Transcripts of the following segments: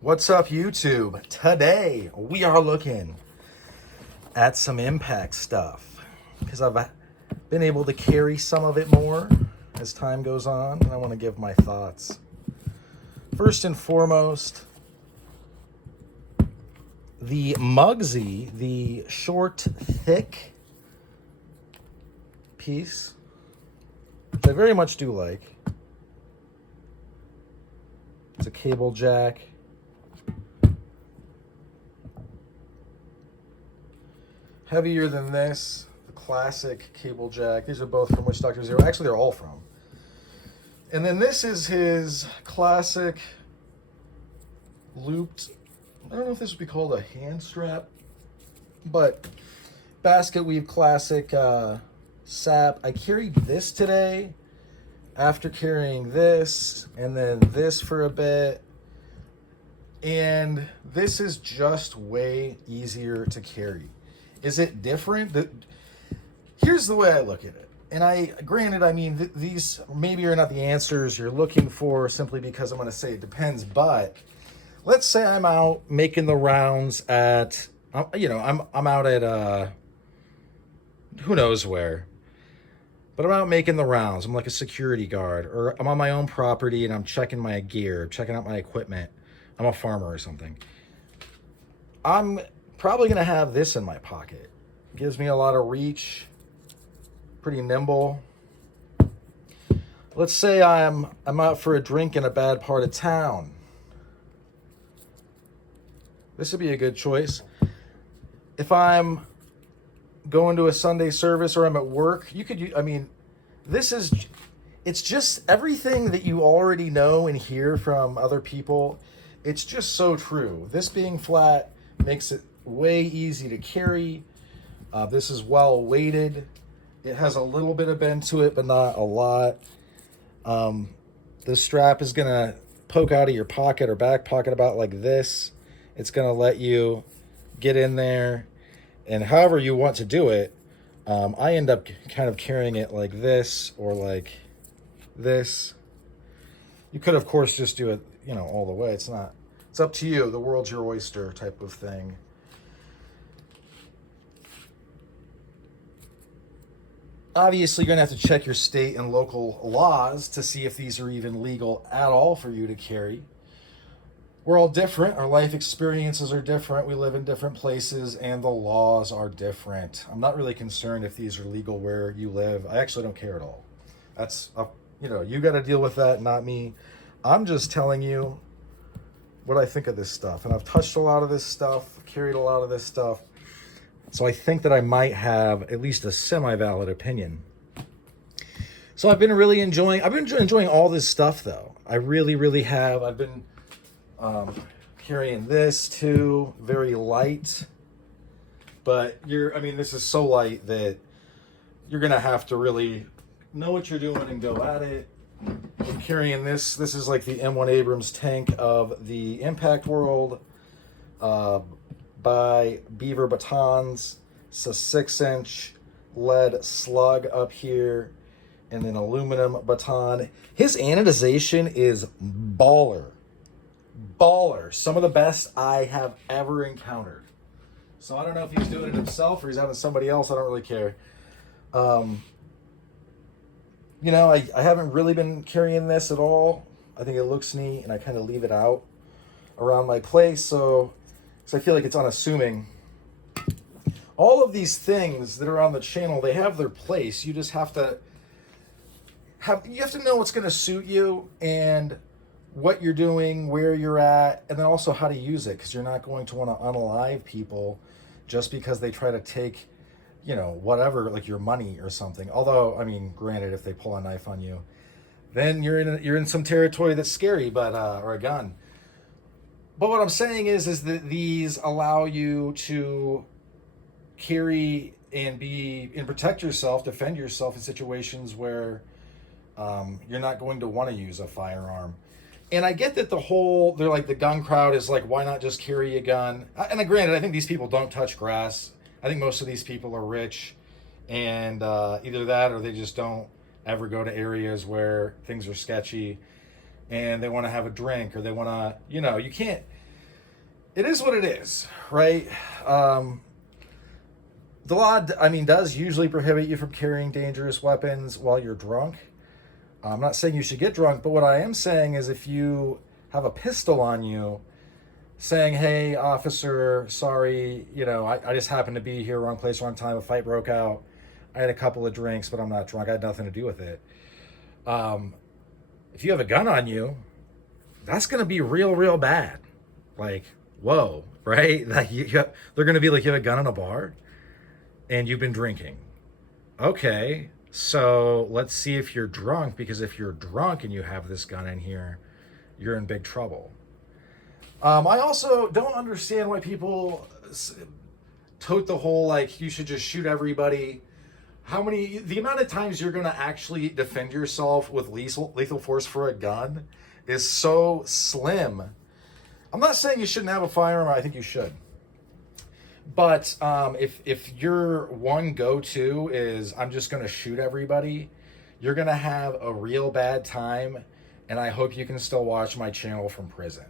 What's up, YouTube? Today we are looking at some impact stuff because I've been able to carry some of it more as time goes on, and I want to give my thoughts. First and foremost, the Mugsy, the short, thick piece, which I very much do like. It's a cable jack. Heavier than this, the classic cable jack. These are both from Witch Doctor Zero. Actually, they're all from. And then this is his classic looped, I don't know if this would be called a hand strap, but basket weave classic sap. I carried this today after carrying this and then this for a bit. And this is just way easier to carry. Is it different? Here's the way I look at it. And granted, I mean, these maybe are not the answers you're looking for simply because I'm going to say it depends. But let's say I'm out making the rounds at, I'm out at who knows where. But I'm out making the rounds. I'm like a security guard, or I'm on my own property and I'm checking my gear, checking out my equipment. I'm a farmer or something. I'm probably gonna have this in my pocket. Gives me a lot of reach, pretty nimble. Let's say I'm out for a drink in a bad part of town. This would be a good choice. If I'm going to a Sunday service or I'm at work, it's just everything that you already know and hear from other people. It's just so true. This being flat makes it way easy to carry. This is well weighted. It has a little bit of bend to it, but not a lot. The strap is gonna poke out of your pocket or back pocket about like this. It's gonna let you get in there, and however you want to do it. I end up kind of carrying it like this or like this. You could, of course, just do it, all the way. It's up to you. The world's your oyster type of thing. Obviously, you're going to have to check your state and local laws to see if these are even legal at all for you to carry. We're all different. Our life experiences are different. We live in different places, and the laws are different. I'm not really concerned if these are legal where you live. I actually don't care at all. That's, you got to deal with that, not me. I'm just telling you what I think of this stuff. And I've touched a lot of this stuff, carried a lot of this stuff. So I think that I might have at least a semi-valid opinion. So I've been enjoying all this stuff, though. I really, really have. I've been carrying this too, very light. But this is so light that you're going to have to really know what you're doing and go at it. I'm carrying this. This is like the M1 Abrams tank of the Impact World by Beaver Batons. It's a 6-inch lead slug up here and then aluminum baton. His anodization is baller. Some of the best I have ever encountered. So I don't know if he's doing it himself or he's having somebody else. I don't really care. I haven't really been carrying this at all. I think it looks neat, and I kind of leave it out around my place, so I feel like it's unassuming. All of these things that are on the channel, they have their place. You just have to know what's going to suit you and what you're doing, where you're at, and then also how to use it, because you're not going to want to unalive people just because they try to take whatever, like your money or something. Although, granted, if they pull a knife on you, then you're in some territory that's scary, but or a gun. But what I'm saying is that these allow you to carry and protect yourself, defend yourself in situations where you're not going to want to use a firearm. And I get that they're like the gun crowd is like, why not just carry a gun? And granted, I think these people don't touch grass. I think most of these people are rich, and either that or they just don't ever go to areas where things are sketchy and they want to have a drink, or they want to, you can't, it is what it is, right? The law, I mean, does usually prohibit you from carrying dangerous weapons while you're drunk. I'm not saying you should get drunk, but what I am saying is if you have a pistol on you, saying, hey, officer, sorry, I just happened to be here, wrong place, wrong time, a fight broke out. I had a couple of drinks, but I'm not drunk. I had nothing to do with it. If you have a gun on you, that's going to be real, real bad. Like, whoa, right? Like they're going to be like, you have a gun in a bar and you've been drinking. Okay, so let's see if you're drunk, because if you're drunk and you have this gun in here, you're in big trouble. I also don't understand why people tote the whole, like, you should just shoot everybody. The amount of times you're going to actually defend yourself with lethal force for a gun is so slim. I'm not saying you shouldn't have a firearm. I think you should. But if your one go-to is, I'm just going to shoot everybody, you're going to have a real bad time. And I hope you can still watch my channel from prison,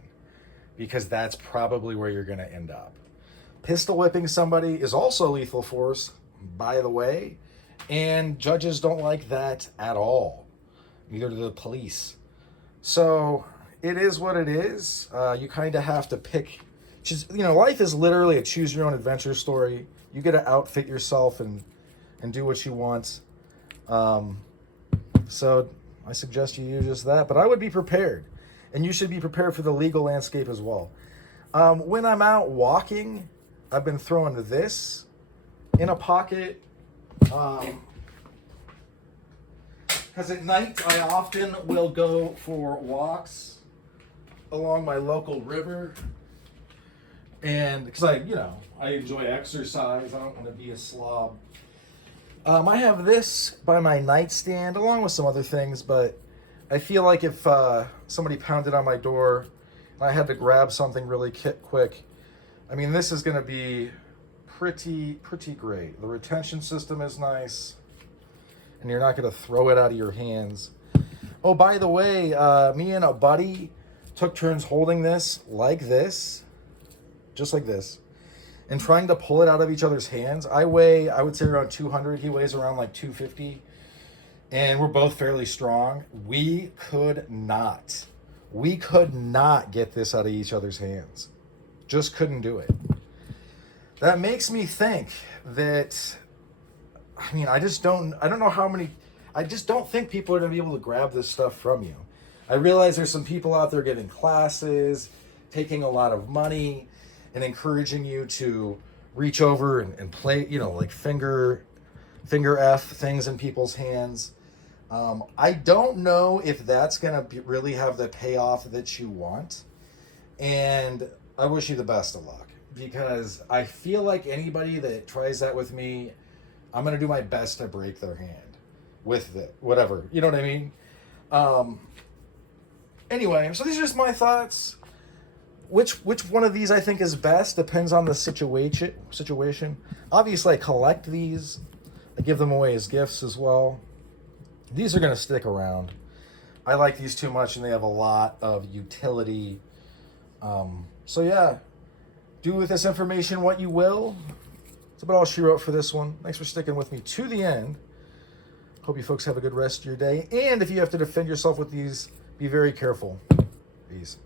because that's probably where you're going to end up. Pistol whipping somebody is also lethal force, by the way, and judges don't like that at all. Neither do the police. So it is what it is. You kind of have to pick. Life is literally a choose your own adventure story. You get to outfit yourself and do what you want. So I suggest you do just that. But I would be prepared. And you should be prepared for the legal landscape as well. When I'm out walking, I've been throwing this in a pocket. Because at night, I often will go for walks along my local river. And because I enjoy exercise. I don't want to be a slob. I have this by my nightstand along with some other things, but I feel like if somebody pounded on my door and I had to grab something really quick, this is going to be pretty great. The retention system is nice, and you're not going to throw it out of your hands. Oh, by the way, me and a buddy took turns holding this, just like this, and trying to pull it out of each other's hands. I would say around 200. He weighs around like 250. And we're both fairly strong. We could not get this out of each other's hands. Just couldn't do it. That makes me think that, I just don't think people are going to be able to grab this stuff from you. I realize there's some people out there giving classes, taking a lot of money, and encouraging you to reach over and play, like finger F things in people's hands. I don't know if that's going to really have the payoff that you want. And I wish you the best of luck, because I feel like anybody that tries that with me, I'm going to do my best to break their hand with it, whatever. You know what I mean? Anyway, so these are just my thoughts. Which one of these I think is best depends on the situation. Obviously, I collect these. I give them away as gifts as well. These are going to stick around. I like these too much, and they have a lot of utility. So yeah, do with this information what you will. That's about all she wrote for this one. Thanks for sticking with me to the end. Hope you folks have a good rest of your day. And if you have to defend yourself with these, be very careful. Peace.